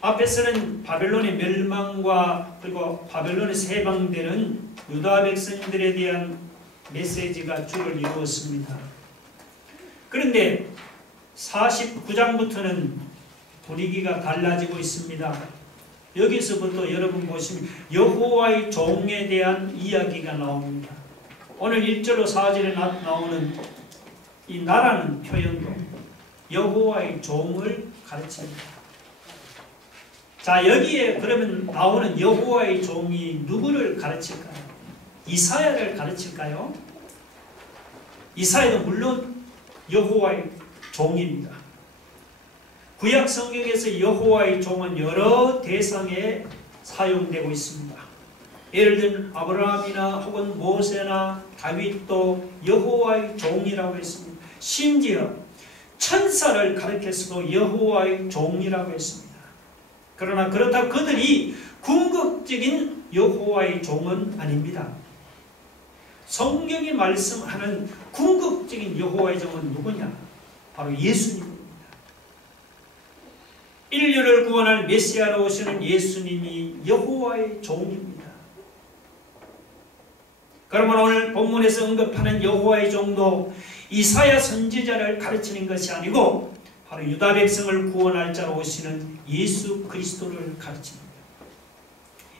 앞에서는 바벨론의 멸망과 그리고 바벨론의 해방되는 유다 백성들에 대한 메시지가 주를 이루었습니다. 그런데 49장부터는 분위기가 달라지고 있습니다. 여기서부터 여러분 보시면 여호와의 종에 대한 이야기가 나옵니다. 오늘 1절로 4절에 나오는 이 나라는 표현도 여호와의 종을 가르칩니다. 자, 여기에 그러면 나오는 여호와의 종이 누구를 가르칠까요? 이사야를 가르칠까요? 이사야도 물론 여호와의 종입니다. 구약 성경에서 여호와의 종은 여러 대상에 사용되고 있습니다. 예를 들면 아브라함이나 혹은 모세나 다윗도 여호와의 종이라고 했습니다. 심지어 천사를 가리켜서도 여호와의 종이라고 했습니다. 그러나 그렇다고 그들이 궁극적인 여호와의 종은 아닙니다. 성경이 말씀하는 궁극적인 여호와의 종은 누구냐? 바로 예수님입니다. 인류를 구원할 메시아로 오시는 예수님이 여호와의 종입니다. 그러면 오늘 본문에서 언급하는 여호와의 종도 이사야 선지자를 가르치는 것이 아니고 바로 유다 백성을 구원할 자로 오시는 예수 그리스도를 가르칩니다.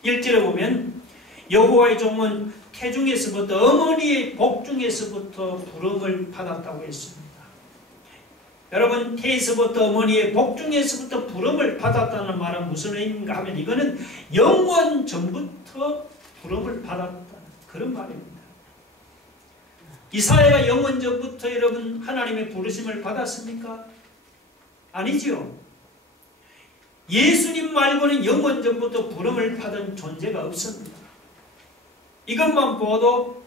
1절에 보면 여호와의 종은 태중에서부터 어머니의 복중에서부터 부름을 받았다고 했습니다. 여러분, 태에서부터 어머니의 복중에서부터 부름을 받았다는 말은 무슨 의미인가 하면 이거는 영원 전부터 부름을 받았다는 그런 말입니다. 이사야가 영원 전부터 여러분 하나님의 부르심을 받았습니까? 아니지요. 예수님 말고는 영원 전부터 부름을 받은 존재가 없습니다. 이것만 보도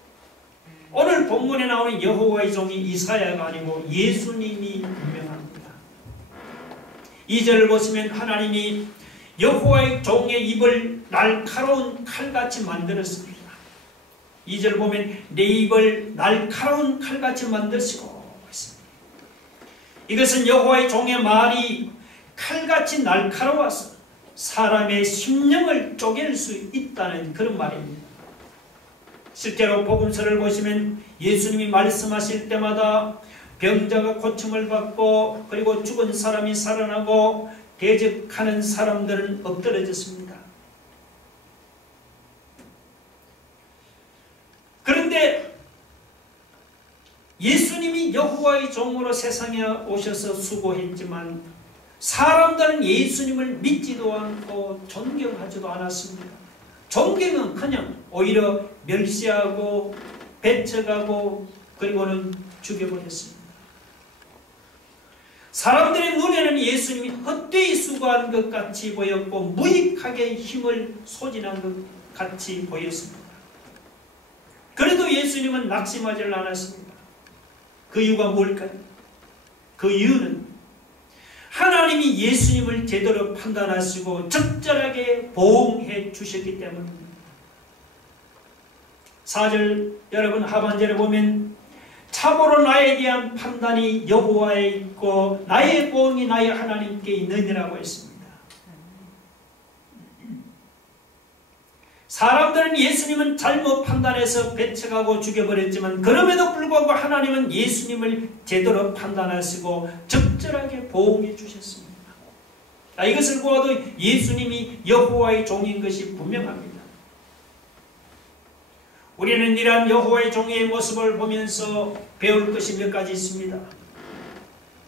오늘 본문에 나오는 여호와의 종이 이사야가 아니고 예수님이 분명합니다. 2절을 보시면 하나님이 여호와의 종의 입을 날카로운 칼같이 만들었습니다. 2절 보면 내 입을 날카로운 칼같이 만드시고 있습니다. 이것은 여호와의 종의 말이 칼같이 날카로워서 사람의 심령을 쪼갤 수 있다는 그런 말입니다. 실제로 복음서를 보시면 예수님이 말씀하실 때마다 병자가 고침을 받고 그리고 죽은 사람이 살아나고 대적하는 사람들은 엎드러졌습니다. 그런데 예수님이 여호와의 종으로 세상에 오셔서 수고했지만 사람들은 예수님을 믿지도 않고 존경하지도 않았습니다. 존경은 그냥 오히려 멸시하고 배척하고 그리고는 죽여버렸습니다. 사람들의 눈에는 예수님이 헛되이 수고한 것 같이 보였고 무익하게 힘을 소진한 것 같이 보였습니다. 그래도 예수님은 낙심하지를 않았습니다. 그 이유가 뭘까요? 그 이유는 하나님이 예수님을 제대로 판단하시고 적절하게 보응해 주셨기 때문입니다. 4절 여러분 하반절에 보면 참으로 나에 대한 판단이 여호와에 있고 나의 보응이 나의 하나님께 있느니라고 했습니다. 사람들은 예수님은 잘못 판단해서 배척하고 죽여버렸지만 그럼에도 불구하고 하나님은 예수님을 제대로 판단하시고 적절하게 보응해 주셨습니다. 이것을 보아도 예수님이 여호와의 종인 것이 분명합니다. 우리는 이러한 여호와의 종의 모습을 보면서 배울 것이 몇 가지 있습니다.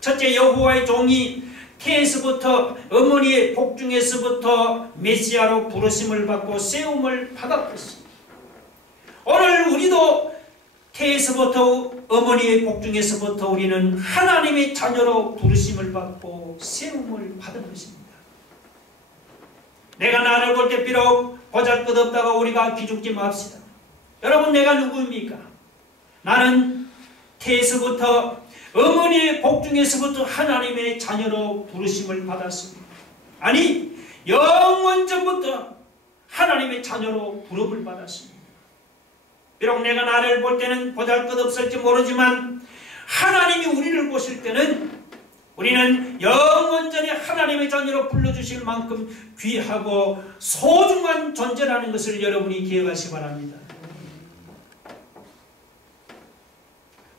첫째, 여호와의 종이 태에서부터 어머니의 복중에서부터 메시아로 부르심을 받고 세움을 받았습니다. 오늘 우리도 태에서부터 어머니의 복중에서부터 우리는 하나님의 자녀로 부르심을 받고 세움을 받은 것입니다. 내가 나를 볼 때 비록 보잘것없다고 우리가 기죽지 맙시다. 여러분, 내가 누구입니까? 나는 태에서부터 어머니의 복중에서부터 하나님의 자녀로 부르심을 받았습니다. 아니, 영원 전부터 하나님의 자녀로 부름을 받았습니다. 비록 내가 나를 볼 때는 보잘것없을지 모르지만 하나님이 우리를 보실 때는 우리는 영원전에 하나님의 자녀로 불러주실 만큼 귀하고 소중한 존재라는 것을 여러분이 기억하시기 바랍니다.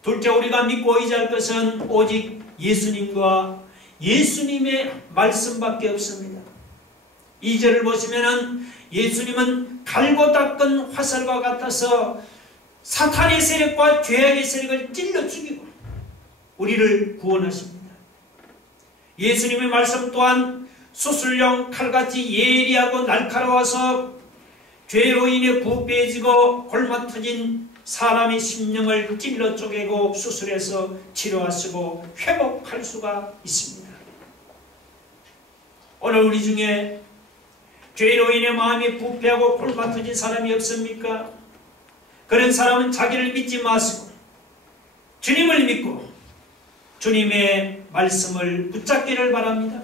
둘째, 우리가 믿고 의지할 것은 오직 예수님과 예수님의 말씀밖에 없습니다. 2절을 보시면은 예수님은 갈고 닦은 화살과 같아서 사탄의 세력과 죄악의 세력을 찔러 죽이고 우리를 구원하십니다. 예수님의 말씀 또한 수술용 칼같이 예리하고 날카로워서 죄로 인해 부패해지고 골마 터진 사람의 심령을 찔러 쪼개고 수술해서 치료하시고 회복할 수가 있습니다. 오늘 우리 중에 죄로 인해 마음이 부패하고 골마 터진 사람이 없습니까? 그런 사람은 자기를 믿지 마시고 주님을 믿고 주님의 말씀을 붙잡기를 바랍니다.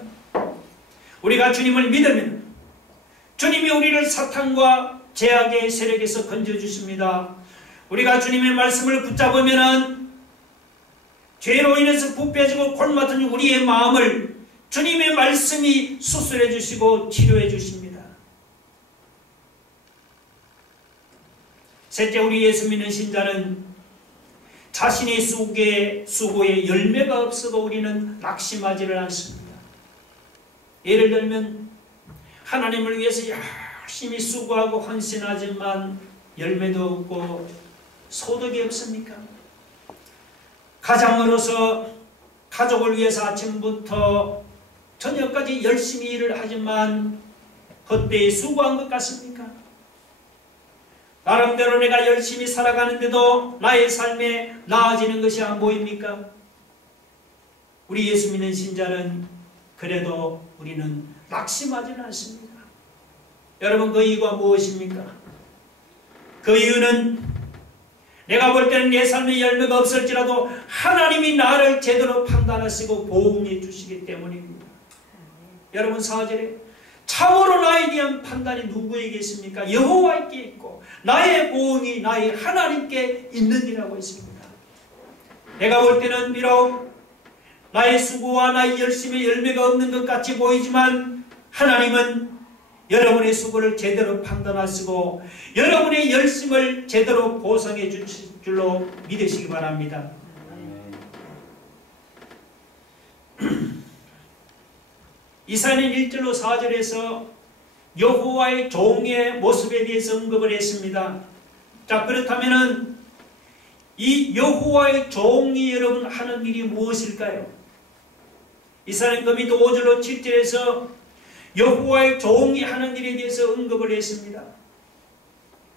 우리가 주님을 믿으면 주님이 우리를 사탄과 죄악의 세력에서 건져주십니다. 우리가 주님의 말씀을 붙잡으면 죄로 인해서 부패지고 골마튼 우리의 마음을 주님의 말씀이 수술해 주시고 치료해 주십니다. 셋째, 우리 예수 믿는 신자는 자신의 수고에 열매가 없어도 우리는 낙심하지를 않습니다. 예를 들면 하나님을 위해서 열심히 수고하고 헌신하지만 열매도 없고 소득이 없습니까? 가장으로서 가족을 위해서 아침부터 저녁까지 열심히 일을 하지만 헛되이 수고한 것 같습니까? 나름대로 내가 열심히 살아가는데도 나의 삶에 나아지는 것이 안 보입니까? 우리 예수 믿는 신자는 그래도 우리는 낙심하지는 않습니다. 여러분, 그 이유가 무엇입니까? 그 이유는 내가 볼 때는 내 삶에 열매가 없을지라도 하나님이 나를 제대로 판단하시고 보응해 주시기 때문입니다. 여러분, 4절에 참으로 나에 대한 판단이 누구에게 있습니까? 여호와께 있고 나의 보응이 나의 하나님께 있느니라고 했습니다. 내가 볼 때는 비록 나의 수고와 나의 열심의 열매가 없는 것 같이 보이지만 하나님은 여러분의 수고를 제대로 판단하시고 여러분의 열심을 제대로 보상해 주실 줄로 믿으시기 바랍니다. 이사야는 1절로 4절에서 여호와의 종의 모습에 대해서 언급을 했습니다. 자, 그렇다면은 이 여호와의 종이 여러분 하는 일이 무엇일까요? 이사야는 그 밑 5절로 7절에서 여호와의 종이 하는 일에 대해서 언급을 했습니다.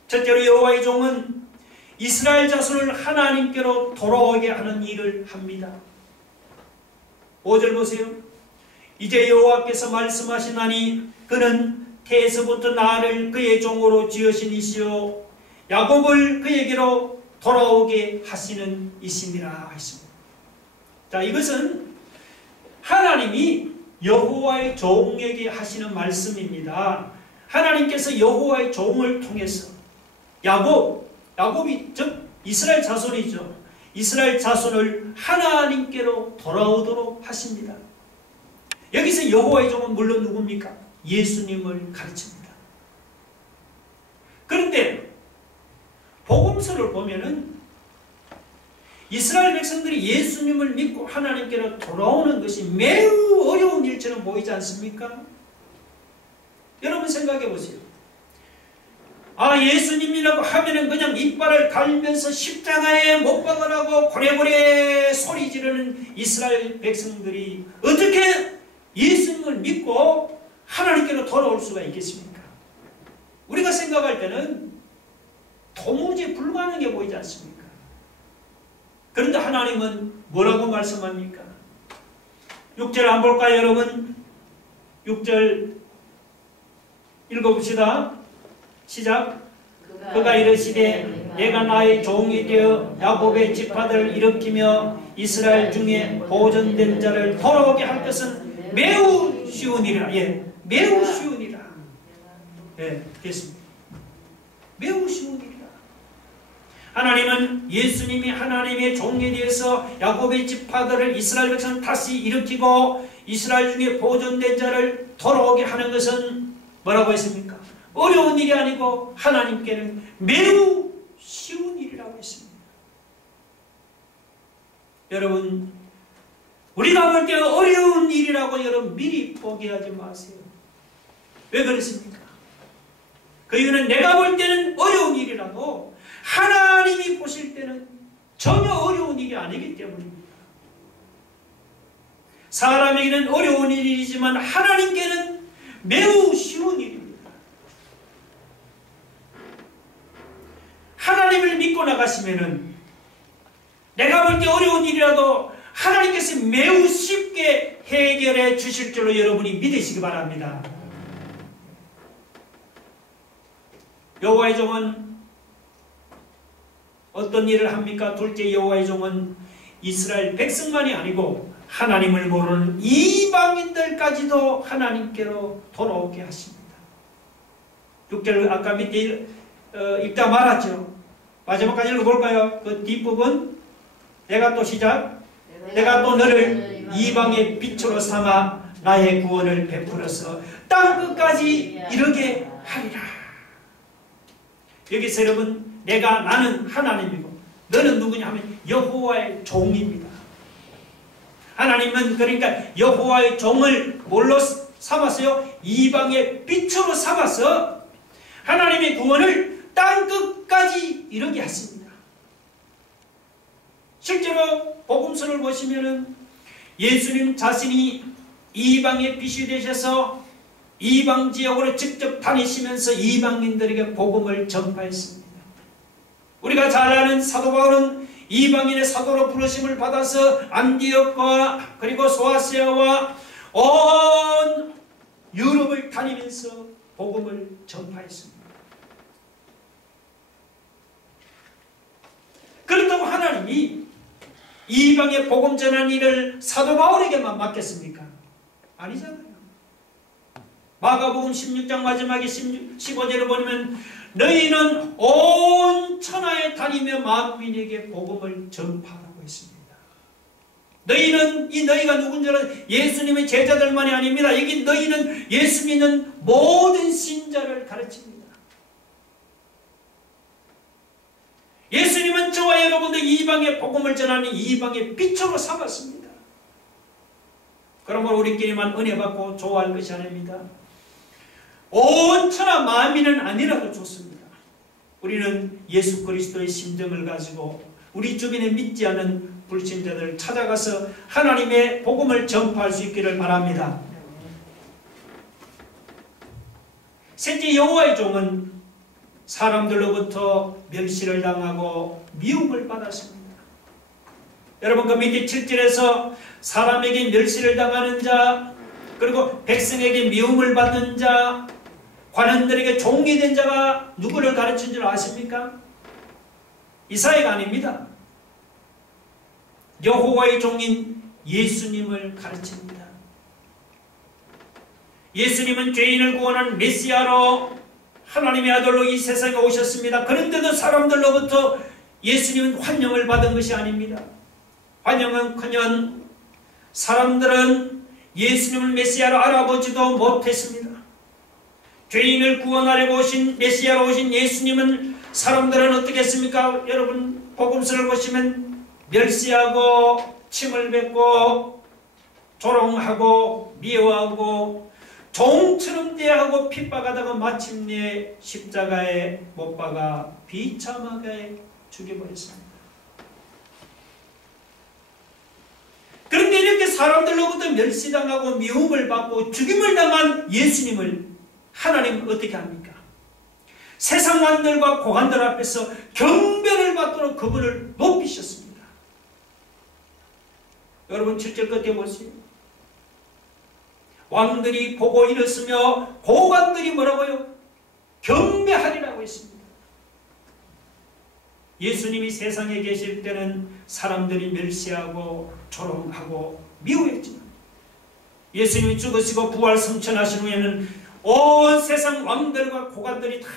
첫째로 여호와의 종은 이스라엘 자손을 하나님께로 돌아오게 하는 일을 합니다. 5절 보세요. 이제 여호와께서 말씀하시나니 그는 태에서부터 나를 그의 종으로 지으신 이시요 야곱을 그에게로 돌아오게 하시는 이시니라 했습니다. 자, 이것은 하나님이 여호와의 종에게 하시는 말씀입니다. 하나님께서 여호와의 종을 통해서 야곱이 즉 이스라엘 자손이죠. 이스라엘 자손을 하나님께로 돌아오도록 하십니다. 여기서 여호와의 종은 물론 누굽니까? 예수님을 가르칩니다. 그런데 복음서를 보면은 이스라엘 백성들이 예수님을 믿고 하나님께로 돌아오는 것이 매우 어려운 일처럼 보이지 않습니까? 여러분 생각해 보세요. 예수님이라고 하면은 그냥 이빨을 갈면서 십자가에 못 박으라고 고래고래 소리 지르는 이스라엘 백성들이 어떻게 예수님을 믿고 하나님께로 돌아올 수가 있겠습니까? 우리가 생각할 때는 도무지 불가능해 보이지 않습니까? 그런데 하나님은 뭐라고 말씀합니까? 6절 안 볼까요, 여러분? 6절 읽어봅시다. 시작. 그가 이르시되 내가 나의 종이 되어 야곱의 지파들을 일으키며 이스라엘 중에 보존된 자를 돌아오게 할 것은 매우 쉬우니라. 매우 쉬우니라. 됐습니다. 매우 쉬우니라. 하나님은 예수님이 하나님의 종에 대해서 야곱의 지파들을 이스라엘 백성을 다시 일으키고 이스라엘 중에 보존된 자를 돌아오게 하는 것은 뭐라고 했습니까? 어려운 일이 아니고 하나님께는 매우 쉬운 일이라고 했습니다. 여러분, 우리가 볼 때 어려운 일이라고 여러분 미리 포기하지 마세요. 왜 그렇습니까? 그 이유는 내가 볼 때는 어려운 일이라도 하나님이 보실 때는 전혀 어려운 일이 아니기 때문입니다. 사람에게는 어려운 일이지만 하나님께는 매우 쉬운 일입니다. 하나님을 믿고 나가시면은 내가 볼 때 어려운 일이라도 하나님께서 매우 쉽게 해결해 주실 줄로 여러분이 믿으시기 바랍니다. 여호와의 종은 어떤 일을 합니까? 둘째, 여호와의 종은 이스라엘 백성만이 아니고 하나님을 모르는 이방인들까지도 하나님께로 돌아오게 하십니다. 6절 아까 밑에 읽다 말았죠. 마지막까지 읽어볼까요? 그 뒷부분 내가 또 시작. 내가 또 너를 이방의 빛으로 삼아 나의 구원을 베풀어서 땅 끝까지 이르게 하리라. 여기서 여러분, 나는 하나님이고 너는 누구냐 하면 여호와의 종입니다. 하나님은 그러니까 여호와의 종을 뭘로 삼았어요? 이방의 빛으로 삼아서 하나님의 구원을 땅 끝까지 이르게 하십니다. 실제로 복음서를 보시면은 예수님 자신이 이방의 빛이 되셔서 이방 지역으로 직접 다니시면서 이방인들에게 복음을 전파했습니다. 우리가 잘 아는 사도 바울은 이방인의 사도로 부르심을 받아서 안디옥과 그리고 소아시아와 온 유럽을 다니면서 복음을 전파했습니다. 그렇다고 하나님이 이방의 복음 전하는 일을 사도 바울에게만 맡겼습니까? 아니잖아요. 마가복음 16장 마지막에 15절을 보면 너희는 온 천하에 다니며 만민에게 복음을 전파하라고 했습니다. 너희가 누군지 알아요? 예수님의 제자들만이 아닙니다. 여기 너희는 예수 믿는 모든 신자를 가르칩니다. 예수님은 저와 여러분들 이방의 복음을 전하는 이방의 빛으로 삼았습니다. 그러므로 우리끼리만 은혜 받고 좋아할 것이 아닙니다. 온 천하 만민은 아니라도 좋습니다. 우리는 예수 그리스도의 심정을 가지고 우리 주변에 믿지 않은 불신자들을 찾아가서 하나님의 복음을 전파할 수 있기를 바랍니다. 셋째, 여호와의 종은 사람들로부터 멸시를 당하고 미움을 받았습니다. 여러분, 그 밑에 7절에서 사람에게 멸시를 당하는 자, 그리고 백성에게 미움을 받는 자, 관원들에게 종이 된 자가 누구를 가르친 줄 아십니까? 이사야가 아닙니다. 여호와의 종인 예수님을 가르칩니다. 예수님은 죄인을 구원하는 메시아로 하나님의 아들로 이 세상에 오셨습니다. 그런데도 사람들로부터 예수님은 환영을 받은 것이 아닙니다. 환영은커녕 사람들은 예수님을 메시아로 알아보지도 못했습니다. 죄인을 구원하려고 오신 메시아로 오신 예수님은 사람들은 어떻게 했습니까? 여러분 복음서를 보시면 멸시하고 침을 뱉고 조롱하고 미워하고 종처럼 대하고 핍박하다가 마침내 십자가에 못 박아 비참하게 죽여버렸습니다. 그런데 이렇게 사람들로부터 멸시당하고 미움을 받고 죽임을 당한 예수님을 하나님은 어떻게 합니까? 세상 왕들과 고관들 앞에서 경배를 받도록 그분을 높이셨습니다. 여러분 7절 끝에 보세요. 왕들이 보고 일었으며 고관들이 뭐라고요? 경배하리라고 했습니다. 예수님이 세상에 계실 때는 사람들이 멸시하고 조롱하고 미워했지만 예수님이 죽으시고 부활 성천하신 후에는 온 세상 왕들과 고관들이 다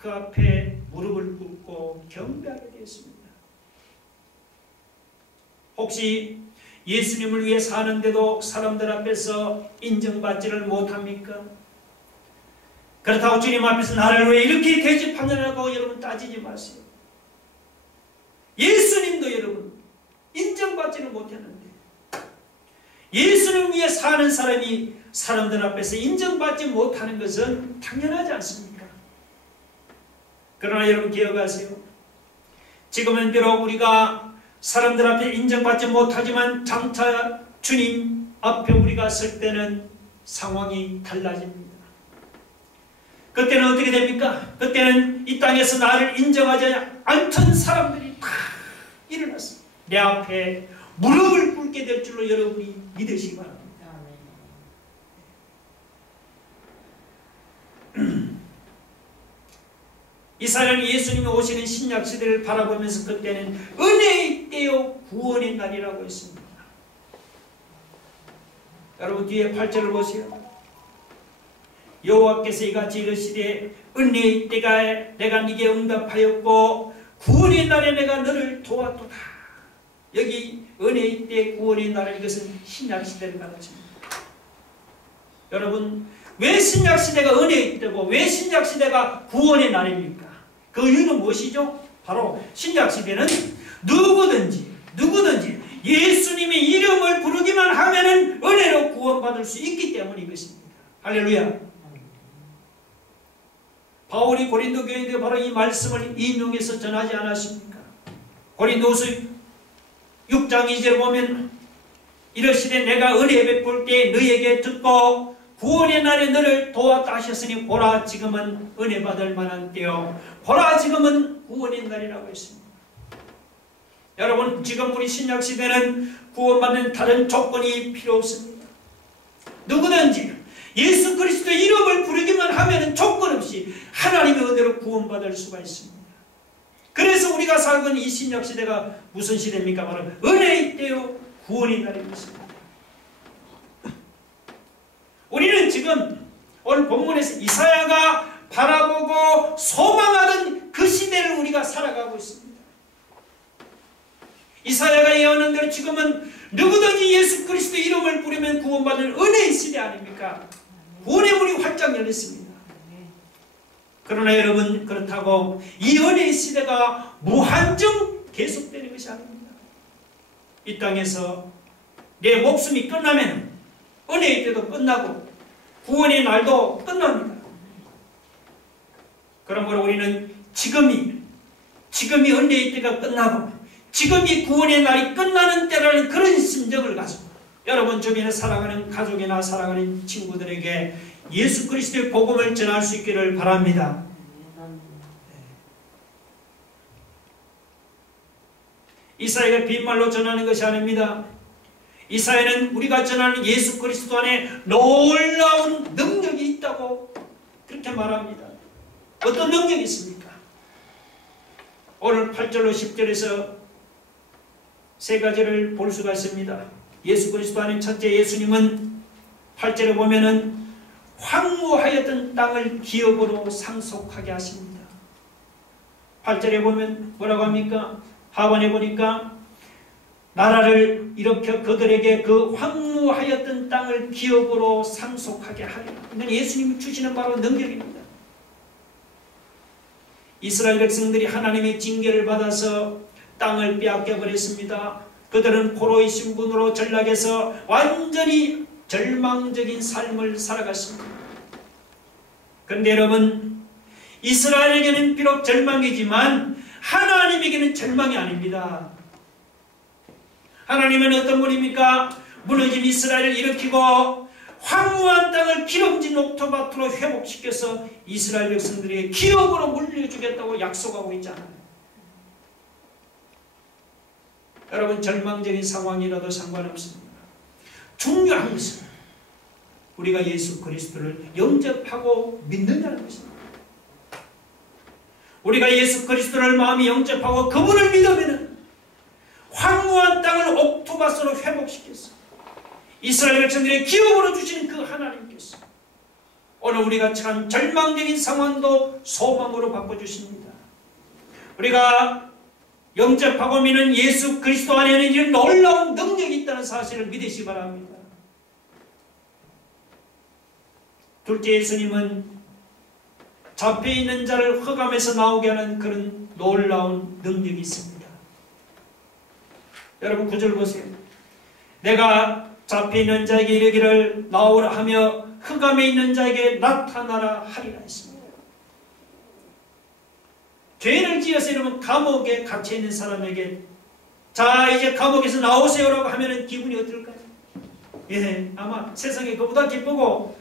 그 앞에 무릎을 꿇고 경배하게 되었습니다. 혹시 예수님을 위해 사는데도 사람들 앞에서 인정받지를 못합니까? 그렇다고 주님 앞에서 나를 왜 이렇게 대접하느냐고 여러분 따지지 마세요. 예수님도 여러분 인정받지는 못했는데 예수님을 위해 사는 사람이 사람들 앞에서 인정받지 못하는 것은 당연하지 않습니까? 그러나 여러분 기억하세요. 지금은 비록 우리가 사람들 앞에 인정받지 못하지만 장차 주님 앞에 우리가 설 때는 상황이 달라집니다. 그때는 어떻게 됩니까? 그때는 이 땅에서 나를 인정하지 않던 사람들이 다 일어났어. 내 앞에 무릎을 꿇게 될 줄로 여러분이 믿으시기 바랍니다. 이사야는 예수님이 오시는 신약시대를 바라보면서 그때는 은혜의 때요 구원의 날이라고 했습니다. 여러분 뒤에 8절을 보세요. 여호와께서 이같이 이르시되 은혜의 때가 내가 네게 응답하였고 구원의 날에 내가 너를 도왔도다. 여기 은혜의 때 구원의 날, 이것은 신약시대를 가르칩니다. 여러분 왜 신약시대가 은혜의 때고 왜 신약시대가 구원의 날입니까? 그 이유는 무엇이죠? 바로 신약시대는 누구든지 예수님의 이름을 부르기만 하면은 은혜로 구원받을 수 있기 때문인 것입니다. 할렐루야. 바울이 고린도 교회에 바로 이 말씀을 인용해서 전하지 않았습니까? 고린도후서 6장 2절 보면 이르시되 내가 은혜 베풀 때 너희에게 듣고 구원의 날에 너를 도왔다 하셨으니 보라 지금은 은혜 받을 만한 때요 보라 지금은 구원의 날이라고 했습니다. 여러분 지금 우리 신약시대는 구원받는 다른 조건이 필요 없습니다. 누구든지 예수 그리스도 이름을 부르기만 하면 조건 없이 하나님의 은혜로 구원받을 수가 있습니다. 그래서 우리가 살고 있는 이 신약시대가 무슨 시대입니까? 바로 은혜의 때요 구원의 날인 것입니다. 우리는 지금 오늘 본문에서 이사야가 바라보고 소망하던 그 시대를 우리가 살아가고 있습니다. 이사야가 예언한 대로 지금은 누구든지 예수 그리스도 이름을 부르면 구원받는 은혜의 시대 아닙니까? 구원의 문이 활짝 열렸습니다. 그러나 여러분 그렇다고 이 은혜의 시대가 무한정 계속되는 것이 아닙니다. 이 땅에서 내 목숨이 끝나면 은혜의 때도 끝나고 구원의 날도 끝납니다. 그러므로 우리는 지금이 은혜의 때가 끝나고 지금이 구원의 날이 끝나는 때라는 그런 심정을 가지고 여러분 주변에 사랑하는 가족이나 사랑하는 친구들에게 예수 그리스도의 복음을 전할 수 있기를 바랍니다. 이사야가 빈말로 전하는 것이 아닙니다. 이사야는 우리가 전하는 예수 그리스도 안에 놀라운 능력이 있다고 그렇게 말합니다. 어떤 능력이 있습니까? 오늘 8절로 10절에서 세 가지를 볼 수가 있습니다. 예수 그리스도 안에 첫째 예수님은 8절에 보면은 황무하였던 땅을 기업으로 상속하게 하십니다. 8절에 보면 뭐라고 합니까? 하반에 보니까 나라를 일으켜 그들에게 그 황무하였던 땅을 기업으로 상속하게 하리라. 이건 예수님이 주시는 바로 능력입니다. 이스라엘 백성들이 하나님의 징계를 받아서 땅을 빼앗겨 버렸습니다. 그들은 포로의 신분으로 전락해서 완전히 절망적인 삶을 살아갔습니다. 그런데 여러분 이스라엘에게는 비록 절망이지만 하나님에게는 절망이 아닙니다. 하나님은 어떤 분입니까? 무너진 이스라엘을 일으키고 황무한 땅을 기름진 옥토밭으로 회복시켜서 이스라엘 백성들에게 기업으로 물려주겠다고 약속하고 있잖아요. 여러분 절망적인 상황이라도 상관없습니다. 중요한 것은 우리가 예수 그리스도를 영접하고 믿는다는 것입니다. 우리가 예수 그리스도를 마음에 영접하고 그분을 믿으면 황무한 땅을 옥토밭으로 회복시켜서 이스라엘 백성들의 기업으로 주신 그 하나님께서 오늘 우리가 참 절망적인 상황도 소망으로 바꿔주십니다. 우리가 영접하고 믿는 예수 그리스도 안에는 이런 놀라운 능력이 있다는 사실을 믿으시기 바랍니다. 둘째, 예수님은 잡혀있는 자를 흑암에서 나오게 하는 그런 놀라운 능력이 있습니다. 여러분 9절 보세요. 내가 잡혀있는 자에게 이르기를 나오라 하며 흑암에 있는 자에게 나타나라 하리라 했습니다. 죄를 지어서 여러분 감옥에 갇혀있는 사람에게 자 이제 감옥에서 나오세요라고 하면 기분이 어떨까요? 예, 아마 세상에 그보다 기쁘고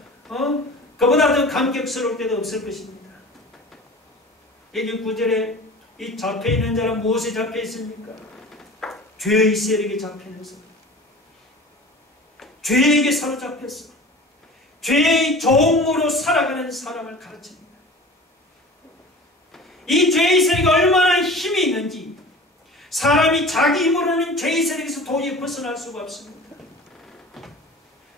그보다 더 감격스러울 때도 없을 것입니다. 여기 9절에 이 잡혀있는 자는 무엇에 잡혀있습니까? 죄의 세력에 잡혀있는 사람, 죄에게 사로잡혔어 죄의 종으로 살아가는 사람을 가르칩니다. 이 죄의 세력이 얼마나 힘이 있는지 사람이 자기 힘으로는 죄의 세력에서 도저히 벗어날 수가 없습니다.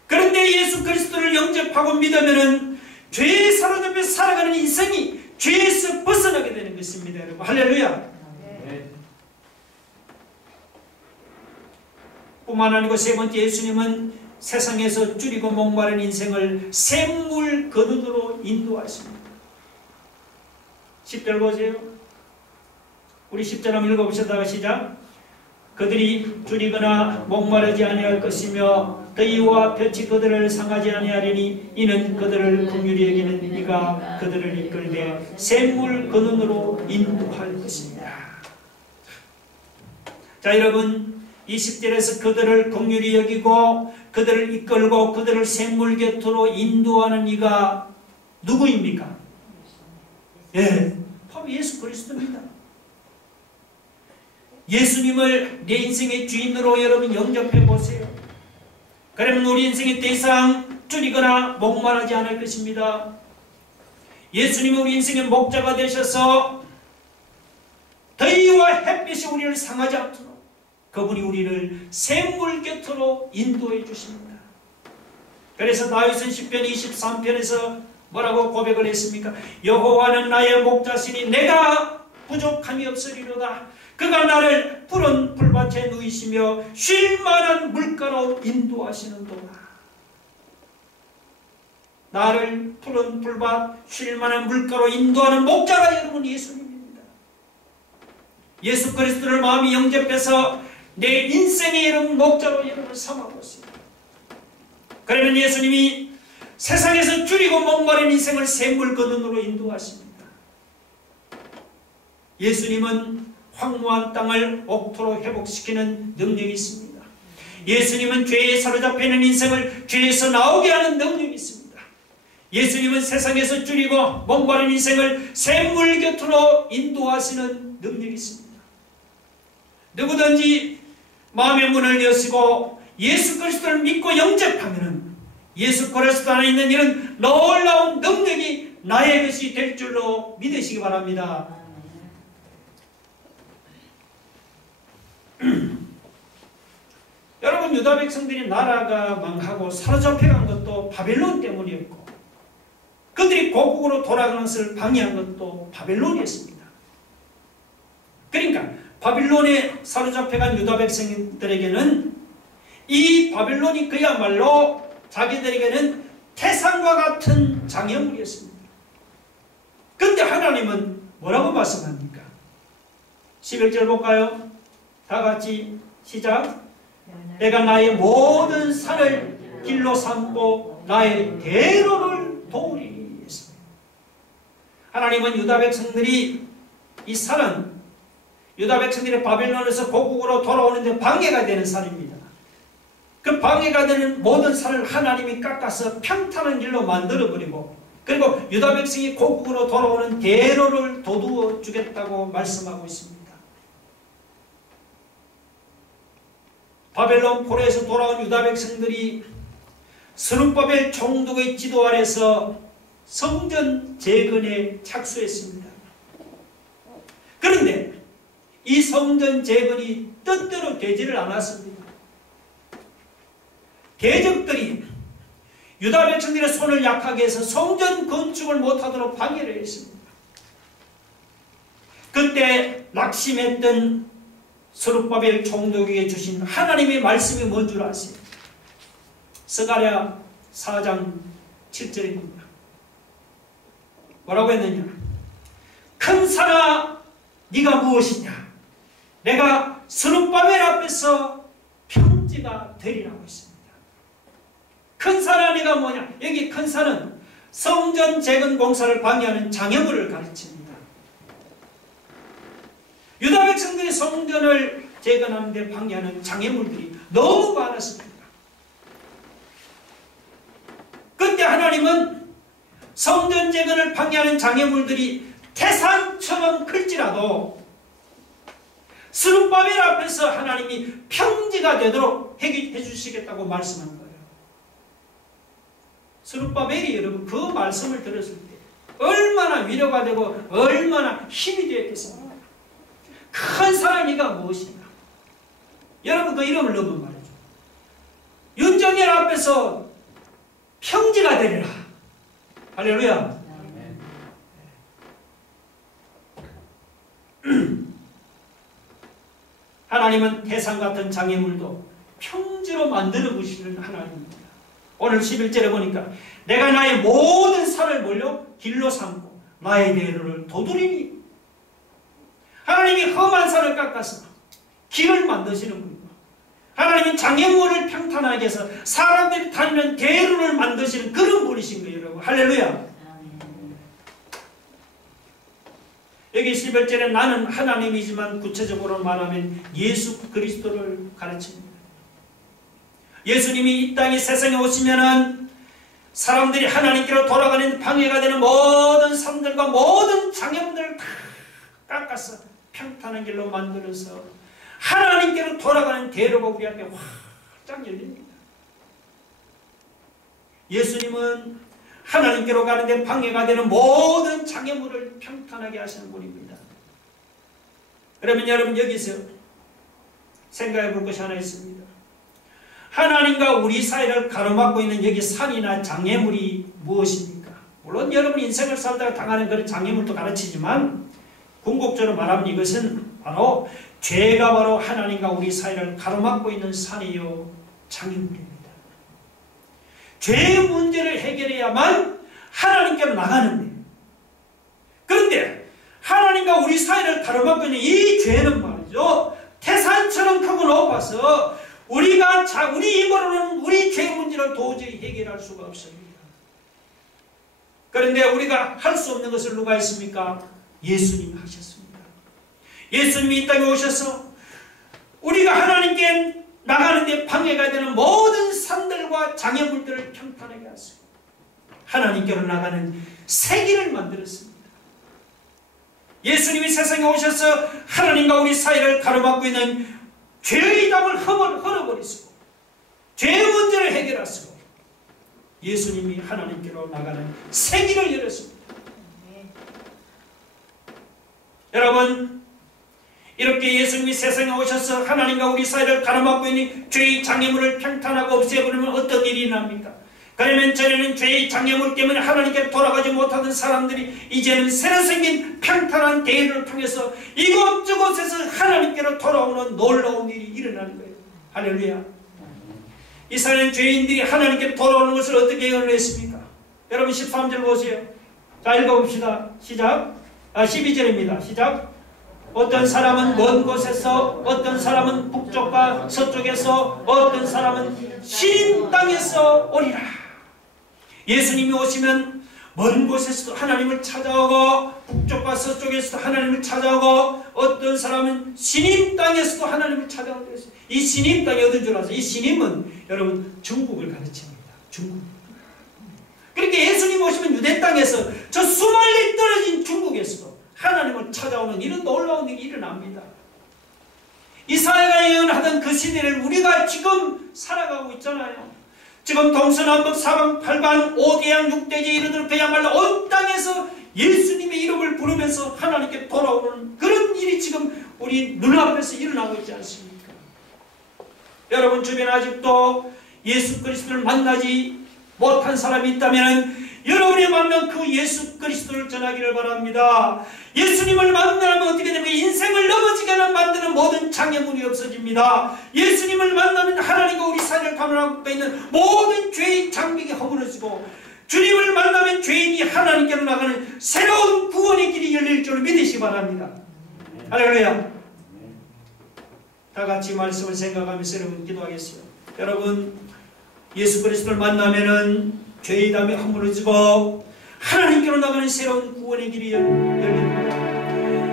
그런데 예수 그리스도를 영접하고 믿으면은 죄에 사로잡혀 살아가는 인생이 죄에서 벗어나게 되는 것입니다. 여러분 할렐루야. 네. 뿐만 아니고 세 번째, 예수님은 세상에서 줄이고 목마른 인생을 샘물 거둔으로 인도하십니다. 10절 보세요. 우리 10절 한번 읽어보시다가 시작. 그들이 줄이거나 목마르지 아니할 것이며 더위와 볕이 그들을 상하지 아니하리니 이는 그들을 긍휼히 여기는 이가 그들을 이끌되 샘물 거둔으로 인도할 것입니다. 자 여러분, 이 10절에서 그들을 긍휼히 여기고 그들을 이끌고 그들을 샘물 곁으로 인도하는 이가 누구입니까? 예, 바로 예수 그리스도입니다. 예수님을 내 인생의 주인으로 여러분 영접해 보세요. 그러면 우리 인생이 더 이상 줄이거나 목마르지 않을 것입니다. 예수님이 우리 인생의 목자가 되셔서 더위와 햇빛이 우리를 상하지 않도록 그분이 우리를 샘물 곁으로 인도해 주십니다. 그래서 다윗은 시편 23편에서 뭐라고 고백을 했습니까? 여호와는 나의 목자시니 내가 부족함이 없으리로다. 그가 나를 푸른 풀밭에 누이시며 쉴 만한 물가로 인도하시는도다. 나를 푸른 풀밭 쉴 만한 물가로 인도하는 목자가 여러분 예수님입니다. 예수 그리스도를 마음이 영접해서 내 인생의 여러분 목자로 여러분 삼아보세요. 그러면 예수님이 세상에서 줄이고 목마른 인생을 샘물 거둔으로 인도하십니다. 예수님은 황무한 땅을 옥토로 회복시키는 능력이 있습니다. 예수님은 죄에 사로잡혀 있는 인생을 죄에서 나오게 하는 능력이 있습니다. 예수님은 세상에서 줄이고 목마른 인생을 샘물 곁으로 인도하시는 능력이 있습니다. 누구든지 마음의 문을 여시고 예수 그리스도를 믿고 영접하면 예수 그리스도 안에 있는 이런 놀라운 능력이 나의 것이 될 줄로 믿으시기 바랍니다. 여러분, 유다 백성들이 나라가 망하고 사로잡혀간 것도 바벨론 때문이었고 그들이 고국으로 돌아가는 것을 방해한 것도 바벨론이었습니다. 그러니까 바벨론에 사로잡혀간 유다 백성들에게는 이 바벨론이 그야말로 자기들에게는 태산과 같은 장애물이었습니다. 그런데 하나님은 뭐라고 말씀합니까? 11절 볼까요? 다 같이 시작. 내가 나의 모든 산을 길로 삼고 나의 대로를 도우리니 했습니다. 하나님은 유다 백성들이 이 산은 유다 백성들이 바벨론에서 고국으로 돌아오는데 방해가 되는 산입니다. 그 방해가 되는 모든 산을 하나님이 깎아서 평탄한 길로 만들어버리고 그리고 유다 백성이 고국으로 돌아오는 대로를 도두어 주겠다고 말씀하고 있습니다. 바벨론 포로에서 돌아온 유다 백성들이 스룹바벨 총독의 지도 아래서 성전 재건에 착수했습니다. 그런데 이 성전 재건이 뜻대로 되지를 않았습니다. 대적들이 유다 백성들의 손을 약하게 해서 성전 건축을 못하도록 방해를 했습니다. 그때 낙심했던 스룹바벨 총독에게 주신 하나님의 말씀이 뭔 줄 아세요? 스가랴 4장 7절입니다. 뭐라고 했느냐? 큰 산아 네가 무엇이냐? 내가 스룹바벨 앞에서 평지가 되리라고 했습니다. 큰 산아 네가 뭐냐? 여기 큰 산은 성전 재건 공사를 방해하는 장애물을 가르칩니다. 유다 백성들이 성전을 재건하는 데 방해하는 장애물들이 너무 많았습니다. 그런데 하나님은 성전 재건을 방해하는 장애물들이 태산처럼 클지라도 스룹바벨 앞에서 하나님이 평지가 되도록 해주시겠다고 말씀한 거예요. 스룹바벨이 여러분 그 말씀을 들었을 때 얼마나 위로가 되고 얼마나 힘이 되었겠습니까? 큰 사람이가 무엇인가? 여러분 그 이름을 넣으면 말이죠. 윤정열 앞에서 평지가 되리라. 할렐루야. 하나님은 태산 같은 장애물도 평지로 만들어 보시는 하나님입니다. 오늘 11절에 보니까 내가 나의 모든 산을 몰려 길로 삼고 나의 대로를 도두리니. 하나님이 험한 산을 깎아서 길을 만드시는 분이고 하나님은 장애물을 평탄하게 해서 사람들이 다니는 대로를 만드시는 그런 분이신 거예요. 여러분 할렐루야. 여기 11절에 나는 하나님이지만 구체적으로 말하면 예수 그리스도를 가르칩니다. 예수님이 이 땅에 세상에 오시면은 사람들이 하나님께로 돌아가는 방해가 되는 모든 산들과 모든 장애물들을 다 깎아서 평탄한 길로 만들어서 하나님께로 돌아가는 대로가 우리 앞에 활짝 열립니다. 예수님은 하나님께로 가는데 방해가 되는 모든 장애물을 평탄하게 하시는 분입니다. 그러면 여러분 여기서 생각해 볼 것이 하나 있습니다. 하나님과 우리 사이를 가로막고 있는 여기 산이나 장애물이 무엇입니까? 물론 여러분 인생을 살다가 당하는 그런 장애물도 가르치지만 궁극적으로 말하면 이것은 바로 죄가 바로 하나님과 우리 사이를 가로막고 있는 산이요 장애물입니다. 죄의 문제를 해결해야만 하나님께로 나가는 거예요. 그런데 하나님과 우리 사이를 가로막고 있는 이 죄는 말이죠. 태산처럼 크고 높아서 우리가 우리 힘으로는 우리 죄 문제를 도저히 해결할 수가 없습니다. 그런데 우리가 할 수 없는 것을 누가 했습니까? 예수님이 하셨습니다. 예수님이 이 땅에 오셔서 우리가 하나님께 나가는데 방해가 되는 모든 산들과 장애물들을 평탄하게 하시고 하나님께로 나가는 새 길을 만들었습니다. 예수님이 세상에 오셔서 하나님과 우리 사이를 가로막고 있는 죄의 담을 헐어버리시고 죄의 문제를 해결하시고 예수님이 하나님께로 나가는 새 길을 열었습니다. 여러분 이렇게 예수님이 세상에 오셔서 하나님과 우리 사이를 가로막고 있는 죄의 장애물을 평탄하고 없애버리면 어떤 일이 납니까? 그러면 전에는 죄의 장애물 때문에 하나님께 돌아가지 못하던 사람들이 이제는 새로 생긴 평탄한 대회를 통해서 이곳저곳에서 하나님께로 돌아오는 놀라운 일이 일어나는 거예요. 할렐루야. 이스라엘 죄인들이 하나님께 돌아오는 것을 어떻게 연루했습니까? 여러분 13절 보세요. 자 읽어봅시다. 시작. 12절입니다. 시작. 어떤 사람은 먼 곳에서, 어떤 사람은 북쪽과 서쪽에서, 어떤 사람은 시린 땅에서 오리라. 예수님이 오시면 먼 곳에서도 하나님을 찾아오고 북쪽과 서쪽에서도 하나님을 찾아오고 어떤 사람은 시님 땅에서도 하나님을 찾아오고 있어요. 이 시님 땅이 어딘 줄 아세요? 이 시님은 여러분 중국을 가르칩니다. 중국. 그렇게 예수님 오시면 유대 땅에서 저 수말리 떨어진 중국에서도 하나님을 찾아오는 이런 놀라운 일이 일어납니다. 이사야가 예언하던 그 시대를 우리가 지금 살아가고 있잖아요. 지금 동서남북 사방팔방 5대양 6대지에 이르도록 그야말로 온 땅에서 예수님의 이름을 부르면서 하나님께 돌아오는 그런 일이 지금 우리 눈앞에서 일어나고 있지 않습니까? 여러분 주변에 아직도 예수 그리스도를 만나지 못한 사람이 있다면 여러분이 만난 그 예수 그리스도를 전하기를 바랍니다. 예수님을 만나면 어떻게 됩니까? 인생을 넘어지게 만드는 모든 장애물이 없어집니다. 예수님을 만나면 하나님과 우리 사이를 가문하고 있는 모든 죄의 장벽이 허물어지고, 주님을 만나면 죄인이 하나님께로 나가는 새로운 구원의 길이 열릴 줄 믿으시기 바랍니다. 할렐루야. 다 같이 말씀을 생각하면서 여러분 기도하겠어요. 여러분, 예수 그리스도를 만나면은 죄의 담이 허물어지고 하나님께로 나가는 새로운 구원의 길이 열립니다.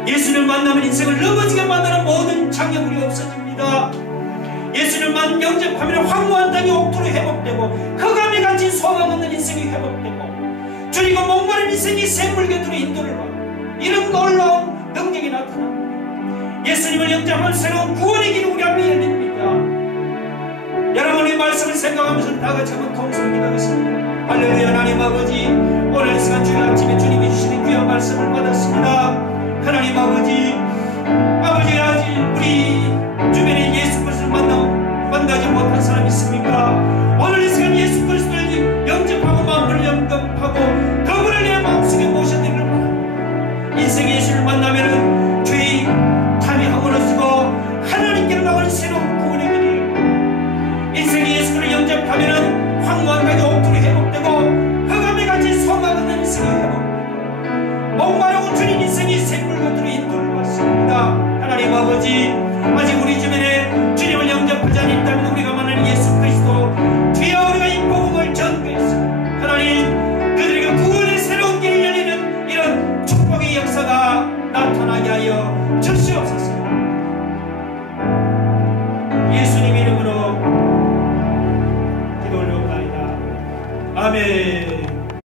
예수를 만나면 인생을 넘어지게 만드는 모든 장애물이 없어집니다. 예수를 영접하면 황무한 땅이 옥토로 회복되고, 흑암에 갇힌 소망 없는 인생이 회복되고, 주님과 목마른 인생이 샘물 곁으로 인도를 받고, 이런 놀라운 능력이 나타납니다. 예수님을 영접하면 새로운 구원의 길이 우리 앞에 열립니다. 여러분의 말씀을 생각하면서 다 같이 한번 통성을 기도하겠습니다. 할렐루야. 하나님 아버지, 오늘 이 시간 주일 아침에 주님이 주시는 귀한 말씀을 받았습니다. 하나님 아버지, 우리 주변에 예수 그리스도를 만나지 못한 사람이 있습니까? 오늘 이 시간 예수 그리스도를 영접하고 마음을 영접하고 그분을 내 마음속에 모셔드리는 바랍니다. 인생의 예수를 만나면은 죄의 담이 허물어지고 하나님께로 나가는 새로운 구원의 길이에요. 인생의 예수를 영접하면은 황무한 땅이 옥토로 회복되고, 흑암에 갇힌 소망 없는 인생이 회복되고, 목마르고 주님 인생이 샘물 곁으로 인도를 받습니다. 하나님 아버지, 아직 우리 주변에 주님을 영접하지 않았다면 우리가 만나는 예수 그리스도 주여, 우리가 이 복음을 전거해서 하나님 그들에게 구원의 새로운 길을 열리는 이런 축복의 역사가 나타나게 하여